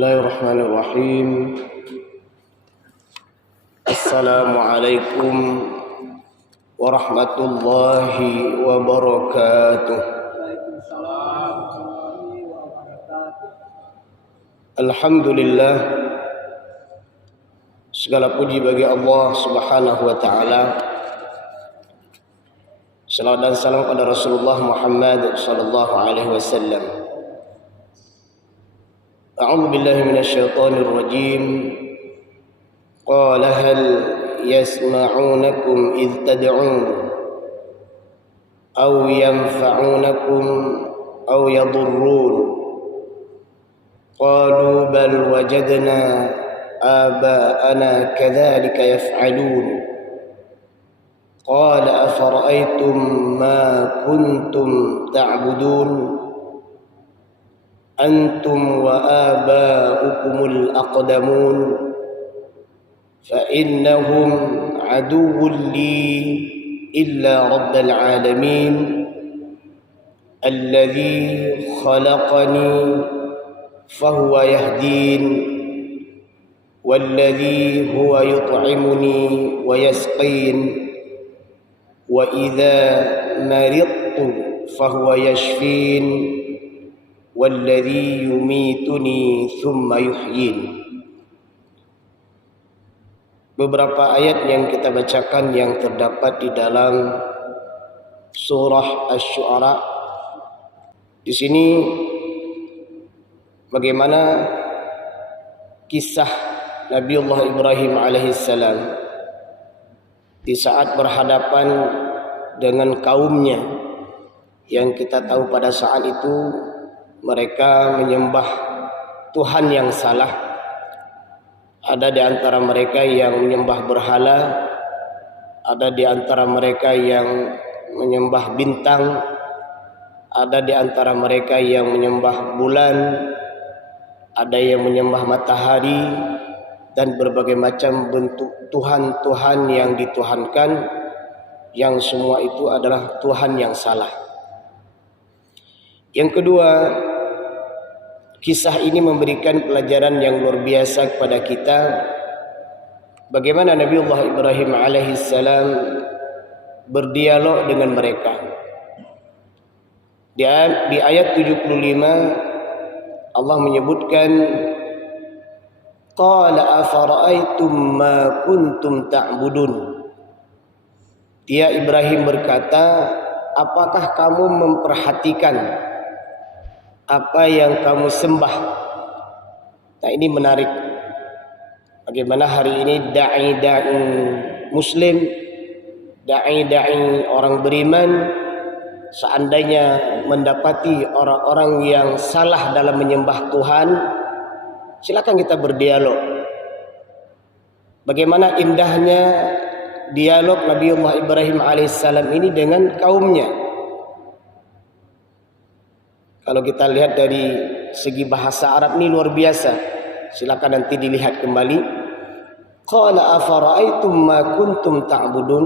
Bismillahirrahmanirrahim. Assalamualaikum warahmatullahi wabarakatuh. Alhamdulillah, segala puji bagi Allah Subhanahu wa taala. Salawat dan salam kepada Rasulullah Muhammad sallallahu alaihi wasallam. A'udzu billahi minasyaitonir rajim. Qala hal yasma'unakum idh tad'un aw yanfa'unakum aw yadurrun. Qalu bal wajadna aba'ana kadzalika yaf'alun. Qala afara'aytum ma kuntum ta'budun antum wa aba'ukumul aqdamun fa innahum aduwwun li illa rabbil alamin alladhi khalaqani fahuwa yahdin walladhi huwa yut'imuni wa yasqin wa idza maridtu fahuwa yashfin walladhi yumituni thumma yuhyin. Beberapa ayat yang kita bacakan yang terdapat di dalam surah Asy-Syu'ara. Di sini bagaimana kisah Nabiullah Ibrahim alaihissalam di saat berhadapan dengan kaumnya yang kita tahu pada saat itu mereka menyembah Tuhan yang salah. Ada di antara mereka yang menyembah berhala, ada di antara mereka yang menyembah bintang, ada di antara mereka yang menyembah bulan, ada yang menyembah matahari, dan berbagai macam bentuk Tuhan-Tuhan yang dituhankan, yang semua itu adalah Tuhan yang salah. Yang kedua, kisah ini memberikan pelajaran yang luar biasa kepada kita, bagaimana Nabiullah Ibrahim alaihissalam berdialog dengan mereka. Di ayat 75 Allah menyebutkan, qala afara'aytum ma kuntum ta'budun. Dia Ibrahim berkata, apakah kamu memperhatikan apa yang kamu sembah? Nah, ini menarik. Bagaimana hari ini da'i muslim, da'i orang beriman, seandainya mendapati orang-orang yang salah dalam menyembah Tuhan, silakan kita berdialog. Bagaimana indahnya dialog Nabiullah Ibrahim alaihissalam ini dengan kaumnya. Kalau kita lihat dari segi bahasa Arab ini luar biasa. Silakan nanti dilihat kembali. Qala afara'aytum ma kuntum ta'budun.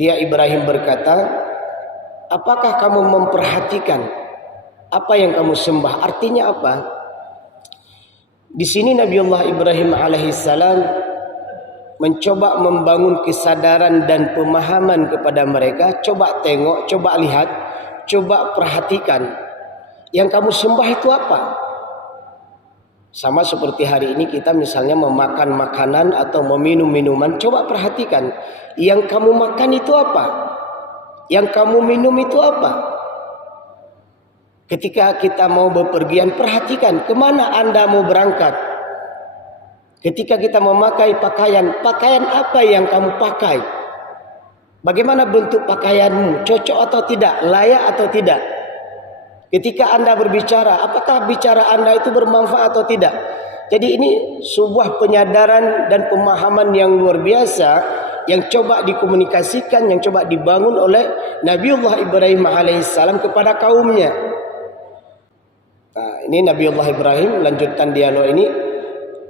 Dia Ibrahim berkata, apakah kamu memperhatikan apa yang kamu sembah? Artinya apa? Di sini Nabiullah Ibrahim alaihissalam mencoba membangun kesadaran dan pemahaman kepada mereka. Coba tengok, coba lihat, coba perhatikan. Yang kamu sembah itu apa? Sama seperti hari ini kita misalnya memakan makanan atau meminum minuman. Coba perhatikan, yang kamu makan itu apa? Yang kamu minum itu apa? Ketika kita mau bepergian, perhatikan kemana Anda mau berangkat. Ketika kita memakai pakaian, pakaian apa yang kamu pakai? Bagaimana bentuk pakaianmu? Cocok atau tidak? Layak atau tidak? Ketika Anda berbicara, apakah bicara Anda itu bermanfaat atau tidak? Jadi ini sebuah penyadaran dan pemahaman yang luar biasa yang coba dikomunikasikan, yang coba dibangun oleh Nabiullah Ibrahim alaihissalam kepada kaumnya. Nah, ini Nabiullah Ibrahim lanjutkan dialog ini.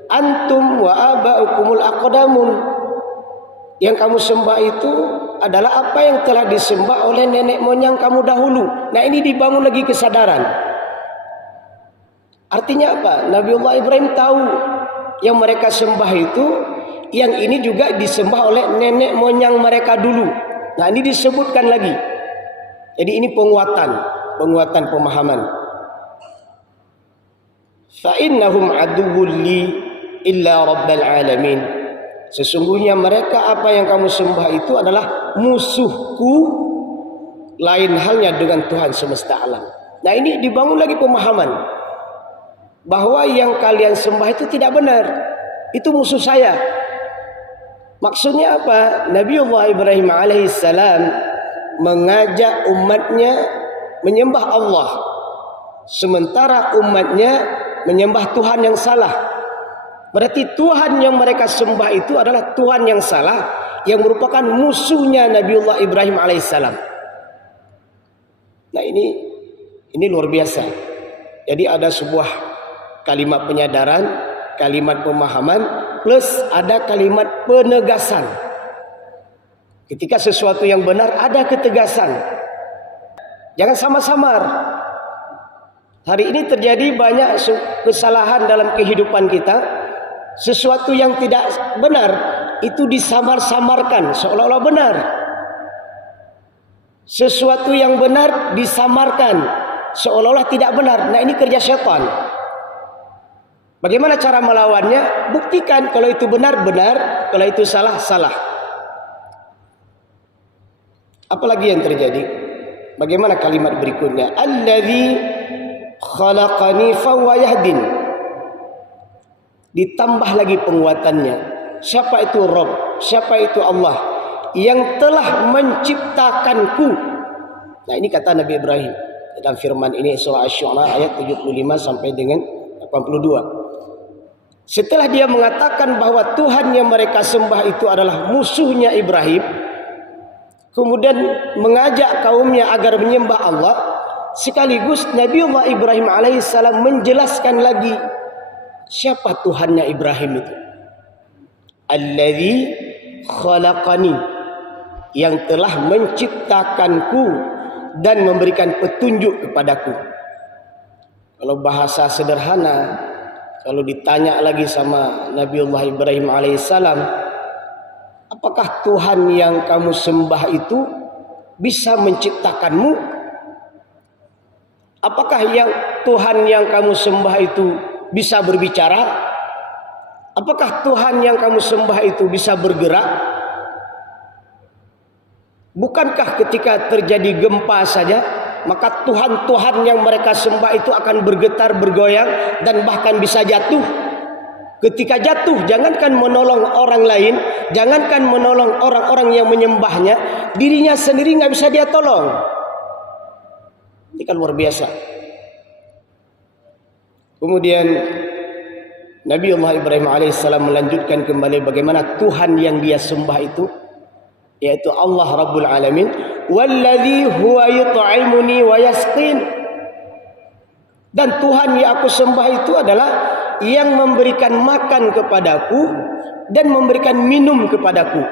Antum wa aba'ukumul aqdamun. Yang kamu sembah itu adalah apa yang telah disembah oleh nenek moyang kamu dahulu. Nah, ini dibangun lagi kesadaran. Artinya apa? Nabiullah Ibrahim tahu yang mereka sembah itu, yang ini juga disembah oleh nenek moyang mereka dulu. Nah, ini disebutkan lagi. Jadi ini penguatan pemahaman. Fa innahum aduwwun li illa rabbil alamin. Sesungguhnya mereka apa yang kamu sembah itu adalah musuhku, lain halnya dengan Tuhan semesta alam. Nah, ini dibangun lagi pemahaman bahwa yang kalian sembah itu tidak benar. Itu musuh saya. Maksudnya apa? Nabiullah Ibrahim alaihissalam mengajak umatnya menyembah Allah, sementara umatnya menyembah Tuhan yang salah. Berarti Tuhan yang mereka sembah itu adalah Tuhan yang salah, yang merupakan musuhnya Nabiullah Ibrahim alaihissalam. Nah, ini luar biasa. Jadi ada sebuah kalimat penyadaran, kalimat pemahaman, plus ada kalimat penegasan. Ketika sesuatu yang benar ada ketegasan. Jangan samar-samar. Hari ini terjadi banyak kesalahan dalam kehidupan kita. Sesuatu yang tidak benar itu disamar-samarkan seolah-olah benar. Sesuatu yang benar disamarkan seolah-olah tidak benar. Nah, ini kerja syaitan. Bagaimana cara melawannya? Buktikan kalau itu benar-benar, kalau itu salah-salah. Apalagi yang terjadi? Bagaimana kalimat berikutnya? Allazi khalaqani fahuwa yahdin. Ditambah lagi penguatannya. Siapa itu Rabb? Siapa itu Allah yang telah menciptakanku? Nah, ini kata Nabi Ibrahim dalam firman ini surah Asy-Syu'ara ayat 75 sampai dengan 82. Setelah dia mengatakan bahwa Tuhan yang mereka sembah itu adalah musuhnya Ibrahim, kemudian mengajak kaumnya agar menyembah Allah, sekaligus Nabiullah Ibrahim alaihissalam menjelaskan lagi siapa Tuhannya Ibrahim itu. Allazi khalaqani, yang telah menciptakanku dan memberikan petunjuk kepadaku. Kalau bahasa sederhana, kalau ditanya lagi sama Nabiullah Ibrahim alaihissalam, apakah Tuhan yang kamu sembah itu bisa menciptakanmu? Apakah yang Tuhan yang kamu sembah itu bisa berbicara? Apakah Tuhan yang kamu sembah itu bisa bergerak? Bukankah ketika terjadi gempa saja, maka Tuhan-Tuhan yang mereka sembah itu akan bergetar, bergoyang, dan bahkan bisa jatuh? Ketika jatuh, jangankan menolong orang lain, jangankan menolong orang-orang yang menyembahnya, dirinya sendiri nggak bisa dia tolong. Ini kan luar biasa. Kemudian Nabiullah Ibrahim alaihissalam melanjutkan kembali bagaimana Tuhan yang dia sembah itu, yaitu Allah Rabbul Alamin. Walladzi huwa yut'imuni wa yasqin. Dan Tuhan yang aku sembah itu adalah yang memberikan makan kepadaku dan memberikan minum kepadaku.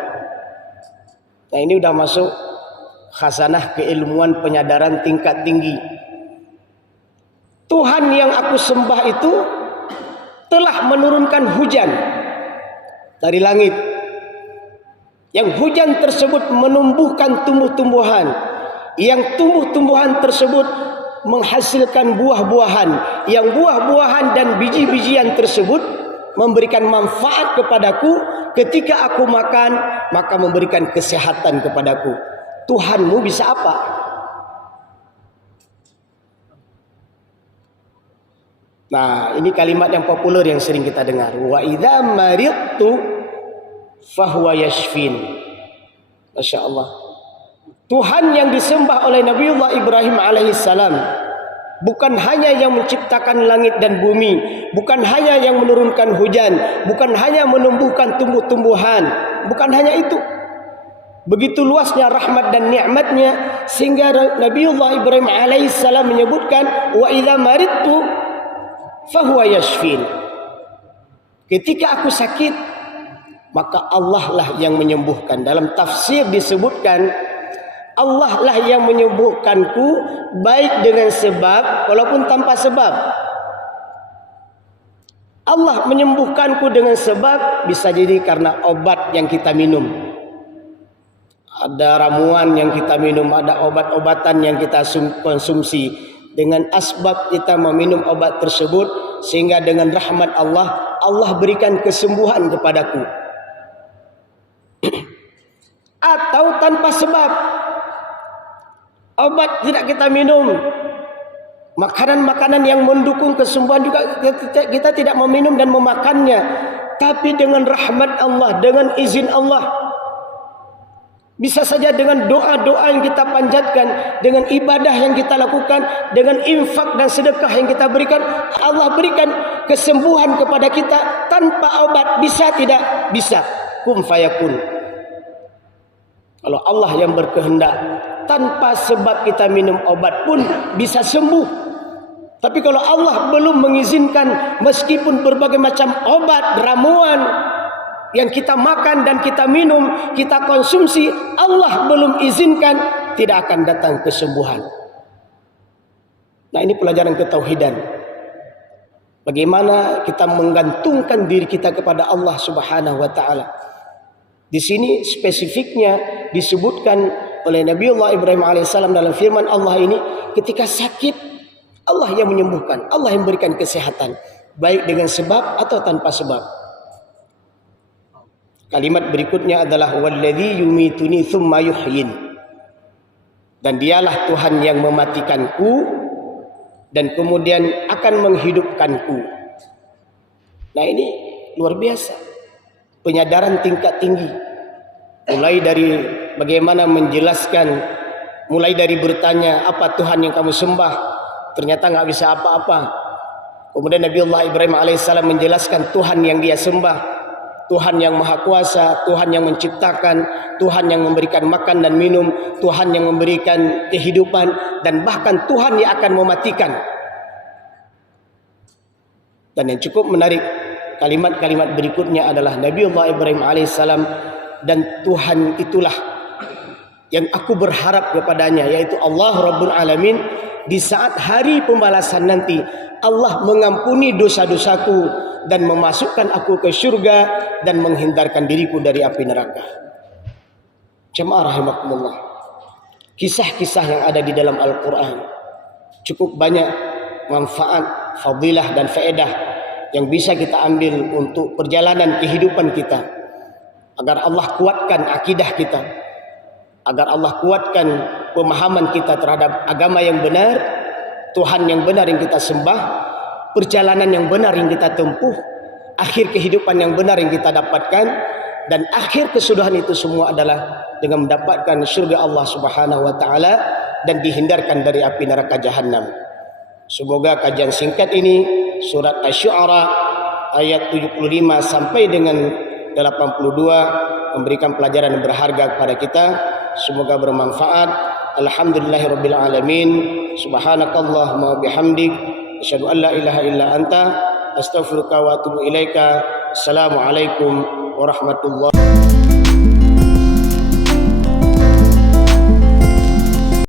Nah, ini udah masuk khazanah keilmuan penyadaran tingkat tinggi. Tuhan yang aku sembah itu telah menurunkan hujan dari langit. Yang hujan tersebut menumbuhkan tumbuh-tumbuhan. Yang tumbuh-tumbuhan tersebut menghasilkan buah-buahan. Yang buah-buahan dan biji-bijian tersebut memberikan manfaat kepadaku. Ketika aku makan, maka memberikan kesehatan kepadaku. Tuhanmu bisa apa? Nah, ini kalimat yang populer yang sering kita dengar. Wa idza maridtu fahuwa yashfin. Masya Allah. Tuhan yang disembah oleh Nabiullah Ibrahim alaihissalam bukan hanya yang menciptakan langit dan bumi, bukan hanya yang menurunkan hujan, bukan hanya menumbuhkan tumbuh-tumbuhan, bukan hanya itu. Begitu luasnya rahmat dan nikmatnya sehingga Nabiullah Ibrahim alaihissalam menyebutkan wa idza maridtu fahuwa yashfin. Ketika aku sakit, maka Allah lah yang menyembuhkan. Dalam tafsir disebutkan Allah lah yang menyembuhkanku, baik dengan sebab walaupun tanpa sebab. Allah menyembuhkanku dengan sebab bisa jadi karena obat yang kita minum. Ada ramuan yang kita minum, ada obat-obatan yang kita konsumsi. Dengan asbab kita meminum obat tersebut, sehingga dengan rahmat Allah, Allah berikan kesembuhan kepadaku. Atau tanpa sebab, obat tidak kita minum, makanan-makanan yang mendukung kesembuhan juga kita tidak meminum dan memakannya, tapi dengan rahmat Allah, dengan izin Allah. Bisa saja dengan doa-doa yang kita panjatkan, dengan ibadah yang kita lakukan, dengan infak dan sedekah yang kita berikan, Allah berikan kesembuhan kepada kita tanpa obat. Bisa tidak? Bisa. Kum fayakun. Kalau Allah yang berkehendak, tanpa sebab kita minum obat pun bisa sembuh. Tapi kalau Allah belum mengizinkan, meskipun berbagai macam obat, ramuan yang kita makan dan kita minum, kita konsumsi, Allah belum izinkan, tidak akan datang kesembuhan. Nah, ini pelajaran ketauhidan. Bagaimana kita menggantungkan diri kita kepada Allah Subhanahu wa taala. Di sini spesifiknya disebutkan oleh Nabiullah Ibrahim alaihissalam dalam firman Allah ini, ketika sakit, Allah yang menyembuhkan, Allah yang memberikan kesehatan, baik dengan sebab atau tanpa sebab. Kalimat berikutnya adalah walladzi yumituni tsumma yuhyin. Dan dialah Tuhan yang mematikanku dan kemudian akan menghidupkanku. Nah, ini luar biasa. Penyadaran tingkat tinggi. Mulai dari bagaimana menjelaskan, mulai dari bertanya, apa Tuhan yang kamu sembah? Ternyata nggak bisa apa-apa. Kemudian Nabiullah Ibrahim alaihissalam menjelaskan Tuhan yang dia sembah, Tuhan yang maha kuasa, Tuhan yang menciptakan, Tuhan yang memberikan makan dan minum, Tuhan yang memberikan kehidupan, dan bahkan Tuhan yang akan mematikan. Dan yang cukup menarik, kalimat-kalimat berikutnya adalah Nabiullah Ibrahim alaihissalam, dan Tuhan itulah yang aku berharap kepadanya, yaitu Allah Rabbul Alamin. Di saat hari pembalasan nanti, Allah mengampuni dosa-dosaku dan memasukkan aku ke surga dan menghindarkan diriku dari api neraka. Jemaah rahimakumullah. Kisah-kisah yang ada di dalam Al-Quran cukup banyak manfaat, fadilah dan faedah yang bisa kita ambil untuk perjalanan kehidupan kita, agar Allah kuatkan akidah kita, agar Allah kuatkan pemahaman kita terhadap agama yang benar, Tuhan yang benar yang kita sembah, perjalanan yang benar yang kita tempuh, akhir kehidupan yang benar yang kita dapatkan, dan akhir kesudahan itu semua adalah dengan mendapatkan surga Allah Subhanahu wa taala dan dihindarkan dari api neraka jahanam. Semoga kajian singkat ini surat Asy-Syu'ara ayat 75 sampai dengan 82 memberikan pelajaran yang berharga kepada kita. Semoga bermanfaat. Alhamdulillahirabbil alamin. Subhanakallahumma bihamdik asyhadu an la ilaha illa anta astaghfiruka wa atubu ilaika. Assalamualaikum warahmatullahi